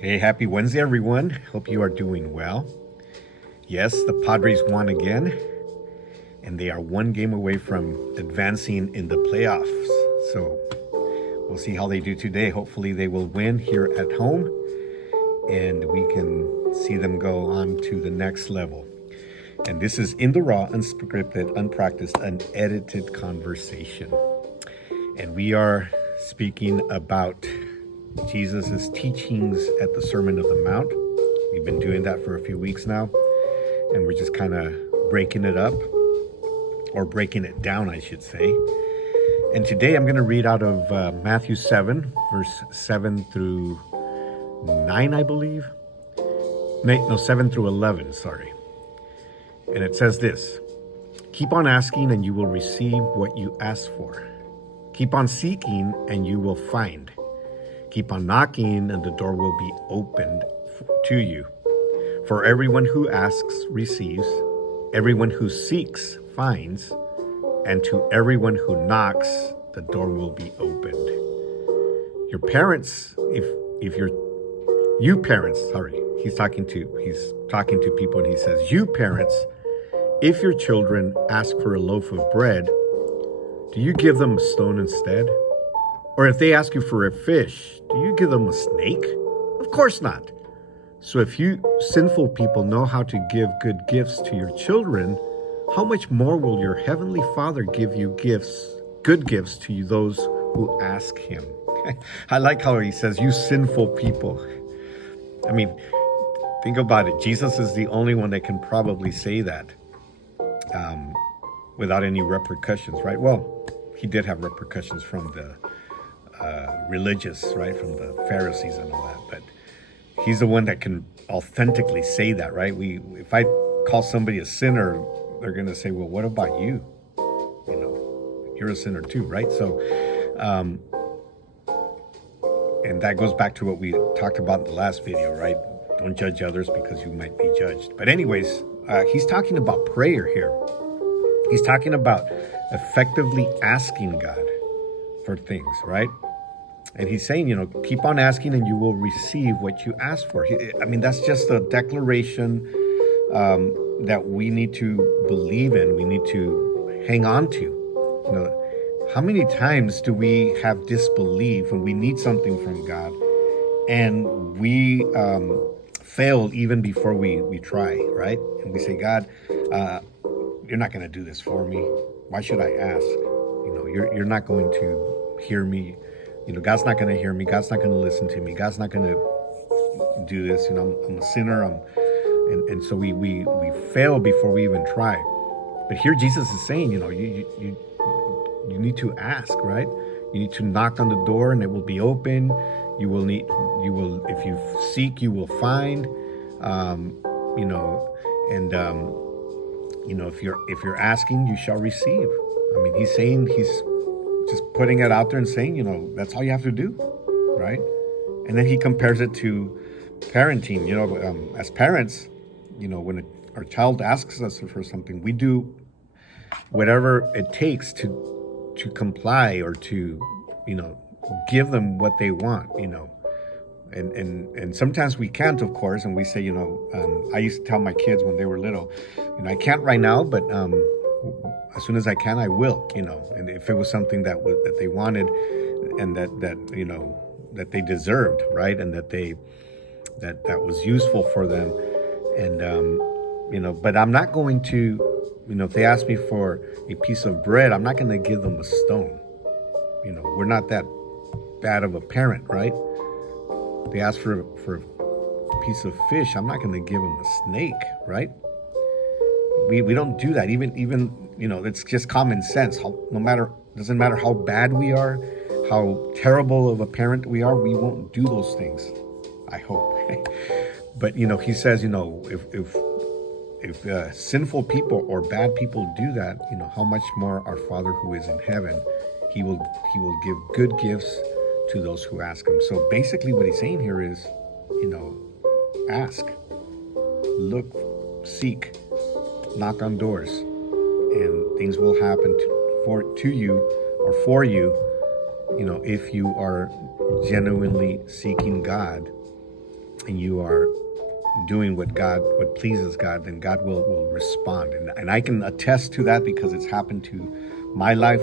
Hey, happy Wednesday, everyone. Hope you are doing well. Yes, the Padres won again, and they are one game away from advancing in the playoffs. So we'll see how they do today. Hopefully, they will win here at home, and we can see them go on to the next level. And this is In the Raw, unscripted, unpracticed, unedited conversation. And we are speaking about Jesus' teachings at the Sermon of the Mount. We've been doing that for a few weeks now, and we're just kind of breaking it up, or breaking it down, I should say. And today I'm going to read out of Matthew 7, verse 7 through 9, I believe. No, 7 through 11, sorry. And it says this: "Keep on asking and you will receive what you ask for. Keep on seeking and you will find. Keep on knocking and the door will be opened to you. For everyone who asks receives, everyone who seeks finds, and to everyone who knocks the door will be opened." Your parents, if you're you parents, sorry, he's talking to people, and he says, "You parents, if your children ask for a loaf of bread, do you give them a stone instead? Or if they ask you for a fish, do you give them a snake? Of course not. So if you sinful people know how to give good gifts to your children, how much more will your heavenly Father give you good gifts to those who ask him?" I like how he says, "You sinful people." I mean, think about it. Jesus is the only one that can probably say that without any repercussions, right? Well, he did have repercussions from the religious, right, from the Pharisees and all that, but he's the one that can authentically say that, right? If I call somebody a sinner, they're gonna say, "Well, what about you? You know, you're a sinner too," right? So, and that goes back to what we talked about in the last video, right? Don't judge others because you might be judged. But anyways, he's talking about prayer here. He's talking about effectively asking God for things, right? And he's saying, keep on asking and you will receive what you ask for. I mean, that's just a declaration that we need to believe in. We need to hang on to. How many times do we have disbelief when we need something from God, and we fail even before we try, right? And we say, "God, you're not going to do this for me. Why should I ask? You're not going to hear me. God's not going to hear me. God's not going to listen to me. God's not going to do this. I'm a sinner. And so we fail before we even try." But here Jesus is saying, you need to ask, right? You need to knock on the door and it will be open. If you seek, you will find. If you're asking, you shall receive. I mean, he's just putting it out there and saying, that's all you have to do, right? And then he compares it to parenting. As parents, when our child asks us for something, we do whatever it takes to comply or to, give them what they want, and sometimes we can't, of course, and we say, I used to tell my kids when they were little, I can't right now, but as soon as I can, I will, and if it was something that they wanted and that they deserved, right, and that was useful for them, and but I'm not going to, if they ask me for a piece of bread, I'm not going to give them a stone. We're not that bad of a parent, right? They ask for a piece of fish, I'm not going to give them a snake, right? We don't do that. Even it's just common sense. Doesn't matter how bad we are, how terrible of a parent we are, we won't do those things, I hope. But he says, if sinful people or bad people do that, how much more our Father who is in heaven, he will give good gifts to those who ask him. So basically what he's saying here is, ask, look, seek, knock on doors, and things will happen to you or for you, if you are genuinely seeking God and you are doing what pleases God, then God will respond. And I can attest to that because it's happened to my life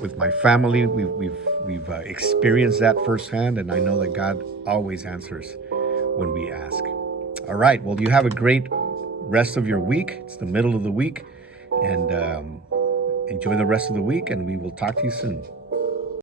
with my family. We've experienced that firsthand, and I know that God always answers when we ask. All right. Well, you have a great rest of your week. It's the middle of the week, and enjoy the rest of the week, and we will talk to you soon.